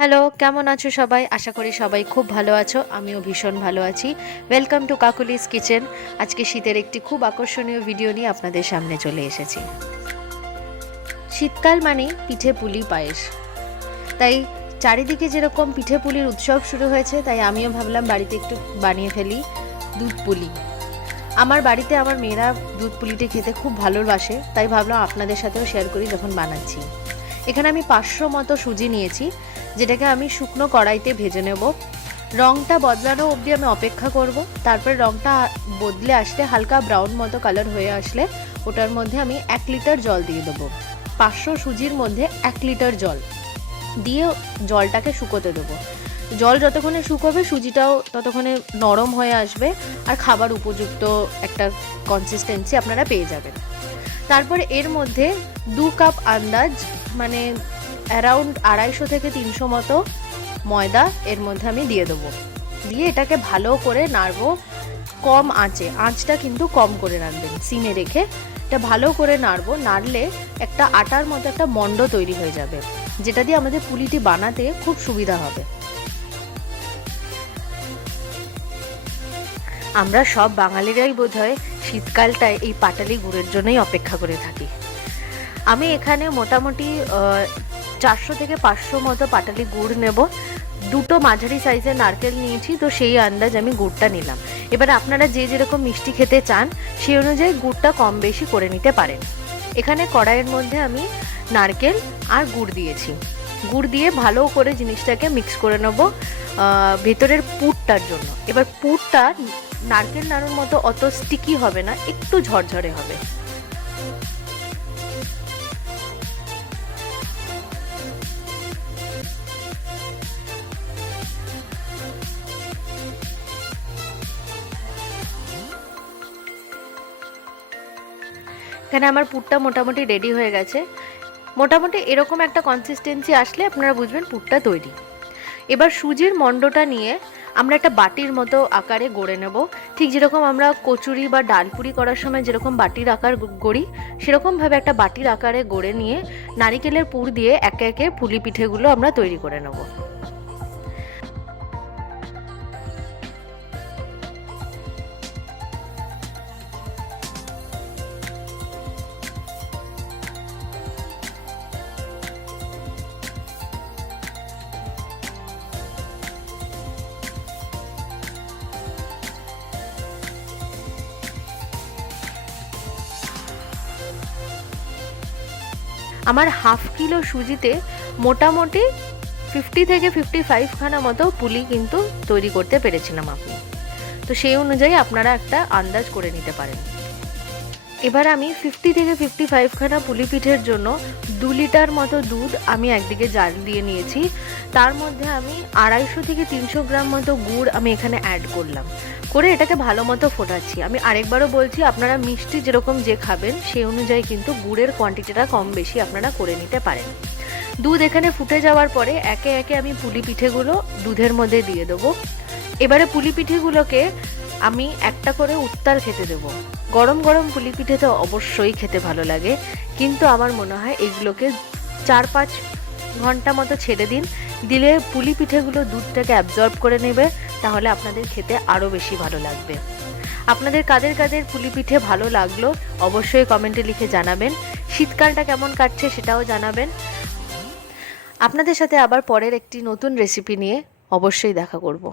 Hello, কেমন আছো সবাই? আশা করি সবাই খুব ভালো আছো। আমিও ভীষণ ভালো আছি। Welcome to Kokkalis kitchen. আজকে শীতের একটি খুব আকর্ষণীয় ভিডিও নিয়ে আপনাদের সামনে চলে এসেছি। শীতকাল মানেই পিঠে পুলি পায়েস। তাই চারিদিকে যেরকম পিঠে পুলির উৎসব শুরু হয়েছে, তাই আমিও ভাবলাম বাড়িতে একটু বানিয়ে ফেলি দুধ পুলি। আমার বাড়িতে আমার মেয়েরা দুধ পুলিটা খেতে খুব ভালোবাসে, তাই ভাবলাম আপনাদের সাথেও শেয়ার করি যখন বানাচ্ছি। এখানে আমি 500 মতো সুজি নিয়েছি, যেটাকে আমি শুকনো কড়াইতে ভেজে নেব। রঙটা বদলানো অবধি আমি অপেক্ষা করব। তারপরে রঙটা বদলে আসলে হালকা ব্রাউন মতো কালার হয়ে আসলে ওটার মধ্যে আমি 1 লিটার জল দিয়ে দেবো। 500 সুজির মধ্যে 1 লিটার জল দিয়ে জলটাকে শুকোতে দেবো। জল যতক্ষণে শুকোবে সুজিটাও ততক্ষণে নরম হয়ে আসবে আর খাবার উপযুক্ত একটা কনসিস্টেন্সি আপনারা পেয়ে যাবেন। তারপরে এর মধ্যে 2 কাপ আন্দাজ মানে অ্যারাউন্ড 250 থেকে 300 মতো ময়দা এর মধ্যে আমি দিয়ে দেবো। দিয়ে এটাকে ভালো করে নাড়বো কম আঁচে। আঁচটা কিন্তু কম করে রাখবেন, সিমে রেখে এটা ভালো করে নাড়বো। নাড়লে একটা আটার মতো একটা মণ্ড তৈরি হয়ে যাবে, যেটা দিয়ে আমাদের পুলিটি বানাতে খুব সুবিধা হবে। আমরা সব বাঙালিরাই বোধহয় শীতকালটায় এই পাটালি গুড়ের জন্যই অপেক্ষা করে থাকি। আমি এখানে মোটামুটি 400 থেকে 500 মতো পাটালি গুড় নেব। 2টো মাঝারি সাইজের নারকেল নিয়েছি, তো সেই আন্দাজ আমি গুড়টা নিলাম। এবার আপনারা যে যেরকম মিষ্টি খেতে চান সেই অনুযায়ী গুড়টা কম বেশি করে নিতে পারেন। এখানে কড়াইয়ের মধ্যে আমি নারকেল আর গুড় দিয়েছি। গুড় দিয়ে ভালো করে জিনিসটাকে মিক্স করে নেব ভেতরের পুরটার জন্য। এবার পুরটা নারকেল নাড়ুর মতো অত স্টিকি হবে না, একটু ঝরঝরে হবে। এখানে আমার পুরটা মোটামুটি রেডি হয়ে গেছে। মোটামুটি এরকম একটা কনসিস্টেন্সি আসলে আপনারা বুঝবেন পুরটা তৈরি। এবার সুজির মণ্ডটা নিয়ে আমরা একটা বাটির মতো আকারে গড়ে নেব। ঠিক যেরকম আমরা কচুরি বা ডালপুরি করার সময় যেরকম বাটির আকার গড়ি, সেরকমভাবে একটা বাটির আকারে গড়ে নিয়ে নারিকেলের পুর দিয়ে একে একে পুলি পিঠেগুলো আমরা তৈরি করে নেব। আমার হাফ কিলো সুজিতে মোটামুটি 50 থেকে 55 খানা মতো পুলি কিন্তু তৈরি করতে পেরেছিলাম আমি। তো সেই অনুযায়ী আপনারা একটা আন্দাজ করে নিতে পারেন। এবার আমি 50 থেকে 55 খানা পুলি পিঠের জন্য 2 লিটার মতো দুধ আমি একদিকে জাল দিয়ে নিয়েছি। তার মধ্যে আমি 250 থেকে 300 গ্রাম মতো গুড় আমি এখানে অ্যাড করলাম, করে এটাকে ভালো মতো ফোটাচ্ছি। আমি আরেকবারও বলছি, আপনারা মিষ্টি যেরকম যে খাবেন সেই অনুযায়ী কিন্তু গুড়ের কোয়ান্টিটিটা কম বেশি আপনারা করে নিতে পারেন। দুধ এখানে ফুটে যাওয়ার পরে একে একে আমি পুলি পিঠেগুলো দুধের মধ্যে দিয়ে দেবো। এবারে পুলি পিঠেগুলোকে আমি একটা করে উত্তার খেতে দেবো। গরম গরম পুলি পিঠে তো অবশ্যই খেতে ভালো লাগে, কিন্তু আমার মনে হয় এগুলোকে 4-5 ঘন্টা মতো ছেড়ে দিন। দিলে পুলি পিঠেগুলো দুধটাকে অ্যাবজর্ব করে নেবে, তাহলে আপনাদের খেতে আরও বেশি ভালো লাগবে। আপনাদের কাদের কাদের পুলি পিঠে ভালো লাগলো অবশ্যই কমেন্টে লিখে জানাবেন। শীতকালটা কেমন কাটছে সেটাও জানাবেন। আপনাদের সাথে আবার পরের একটি নতুন রেসিপি নিয়ে অবশ্যই দেখা করব।